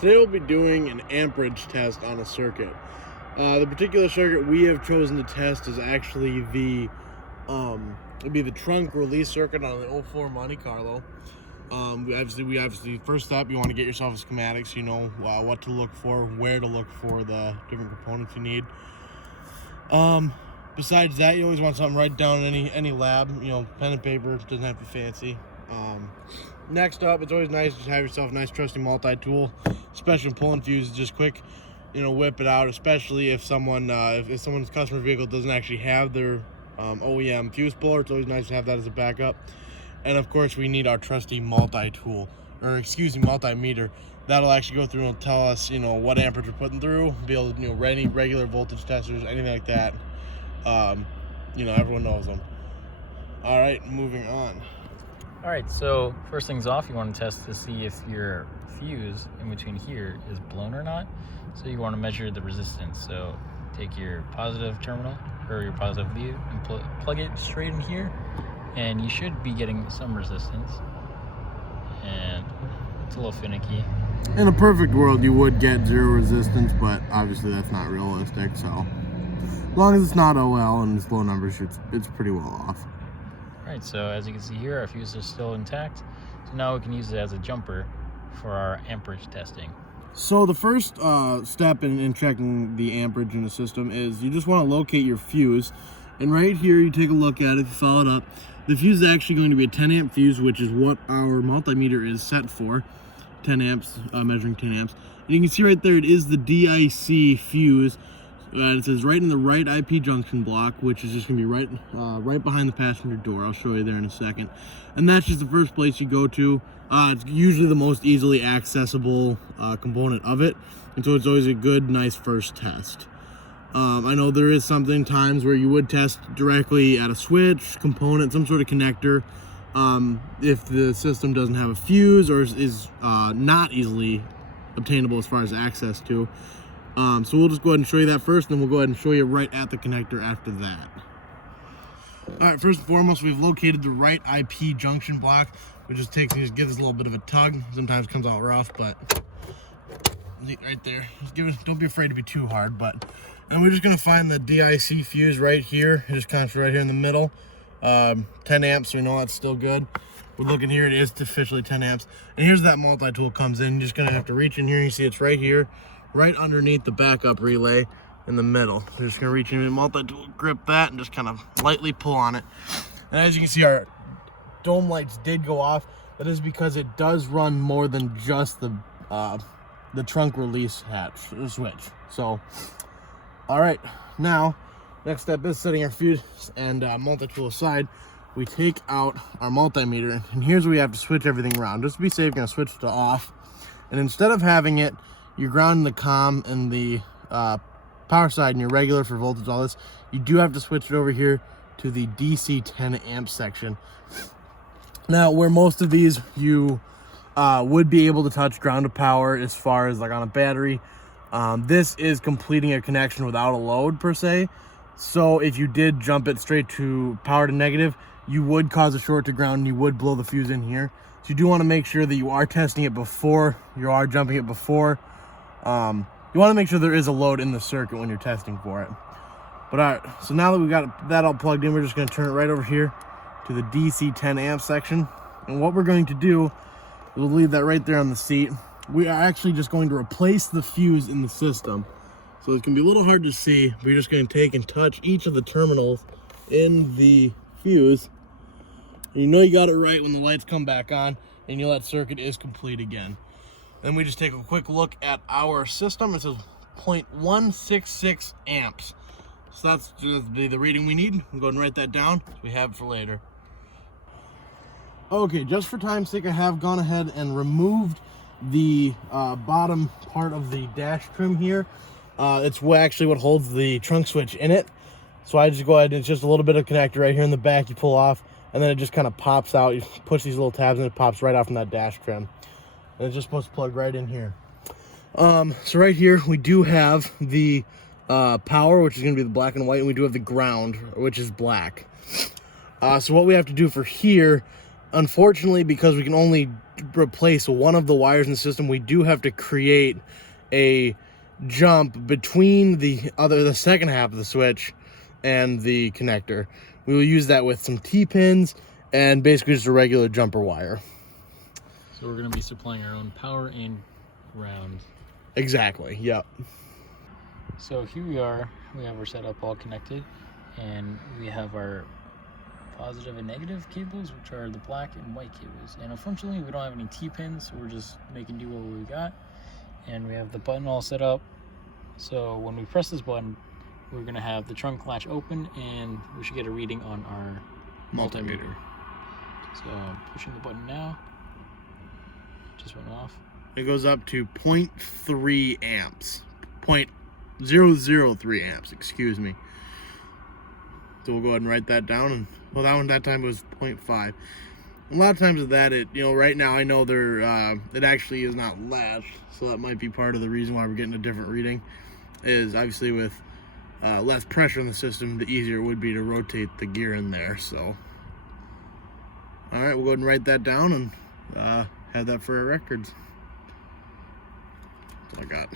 Today we'll be doing an amperage test on a circuit. The particular circuit we have chosen to test is actually the trunk release circuit on an 04 Monte Carlo. We obviously first step, you want to get yourself a schematic so you know what to look for, where to look for the different components you need. Besides that, you always want something right down in any lab, pen and paper, doesn't have to be fancy. Next up, it's always nice to have yourself a nice trusty multi-tool, especially when pulling fuses, just quick, whip it out, especially if someone's customer vehicle doesn't actually have their OEM fuse puller. It's always nice to have that as a backup. And of course, we need our trusty multi-meter. That'll actually go through and tell us, what amperage we're putting through, be able to, any regular voltage testers, anything like that. Everyone knows them. All right, moving on. All right, so first things off, you want to test to see if your fuse in between here is blown or not. So you want to measure the resistance. So take your positive terminal or your positive lead and plug it straight in here, and you should be getting some resistance. And it's a little finicky. In a perfect world, you would get zero resistance, but obviously that's not realistic. So as long as it's not OL and it's low numbers, it's pretty well off. Alright, so as you can see here, our fuse is still intact. So now we can use it as a jumper for our amperage testing. So the first step in checking the amperage in the system is you just want to locate your fuse. And right here, you take a look at it, you follow it up. The fuse is actually going to be a 10 amp fuse, which is what our multimeter is set for. 10 amps, measuring 10 amps. And you can see right there, it is the DIC fuse. It says right in the right IP junction block, which is just going to be right behind the passenger door. I'll show you there in a second. And that's just the first place you go to. It's usually the most easily accessible component of it. And so it's always a good, nice first test. I know there is times where you would test directly at a switch, component, some sort of connector. If the system doesn't have a fuse or is not easily obtainable as far as access to. So we'll just go ahead and show you that first, and then we'll go ahead and show you right at the connector after that. All right, first and foremost, we've located the right IP junction block, which just gives us a little bit of a tug. Sometimes comes out rough, but right there. Don't be afraid to be too hard, and we're just gonna find the DIC fuse right here. It just comes right here in the middle. 10 amps, so we know that's still good. We're looking here, it is officially 10 amps. And here's that multi-tool comes in. You're just gonna have to reach in here. You see it's right here, right underneath the backup relay in the middle. So you're just gonna reach in and multi-tool, grip that, and just kind of lightly pull on it. And as you can see, our dome lights did go off. That is because it does run more than just the trunk release switch. So, all right, now, next step is setting our fuse and multi-tool aside. We take out our multimeter, and here's where we have to switch everything around. Just to be safe, you're gonna switch to off. And instead of having it, you're grounding the comm and the power side and your regular for voltage, all this, you do have to switch it over here to the DC 10 amp section. Now, where most of these you would be able to touch ground to power as far as like on a battery, this is completing a connection without a load per se. So if you did jump it straight to power to negative, you would cause a short to ground and you would blow the fuse in here. So you do want to make sure that you are testing it before you are jumping it before. You want to make sure there is a load in the circuit when you're testing for it. But all right, so now that we got that all plugged in, we're just going to turn it right over here to the DC 10 amp section. And what we're going to do, we'll leave that right there on the seat. We are actually just going to replace the fuse in the system. So it's going to be a little hard to see. We're just going to take and touch each of the terminals in the fuse. And you got it right when the lights come back on, and that circuit is complete again. Then we just take a quick look at our system. It says 0.166 amps. So that's just the reading we need. We'll go ahead and write that down so we have it for later. Okay, just for time's sake, I have gone ahead and removed the bottom part of the dash trim here. It's actually what holds the trunk switch in it. So I just go ahead and it's just a little bit of connector right here in the back. You pull off, and then it just kind of pops out. You push these little tabs, and it pops right off from that dash trim. And it's just supposed to plug right in here. So right here, we do have the power, which is going to be the black and white, and we do have the ground, which is black. So what we have to do for here unfortunately, because we can only replace one of the wires in the system, we do have to create a jump between the second half of the switch and the connector. We will use that with some T-pins and basically just a regular jumper wire. So we're going to be supplying our own power and ground. Exactly, yep. So here we are, we have our setup all connected, and we have our positive and negative cables, which are the black and white cables. And unfortunately, we don't have any T-pins, so we're just making do what we got. And we have the button all set up. So when we press this button, we're gonna have the trunk latch open, and we should get a reading on our multimeter. So pushing the button now, just went off. It goes up to 0.3 amps, 0.003 amps, excuse me. So we'll go ahead and write that down. And well, that time it was 0.5. A lot of times with that, right now I know it actually is not latched, so that might be part of the reason why we're getting a different reading. Is obviously with less pressure in the system, the easier it would be to rotate the gear in there. So, all right, we'll go ahead and write that down and have that for our records. That's all I got.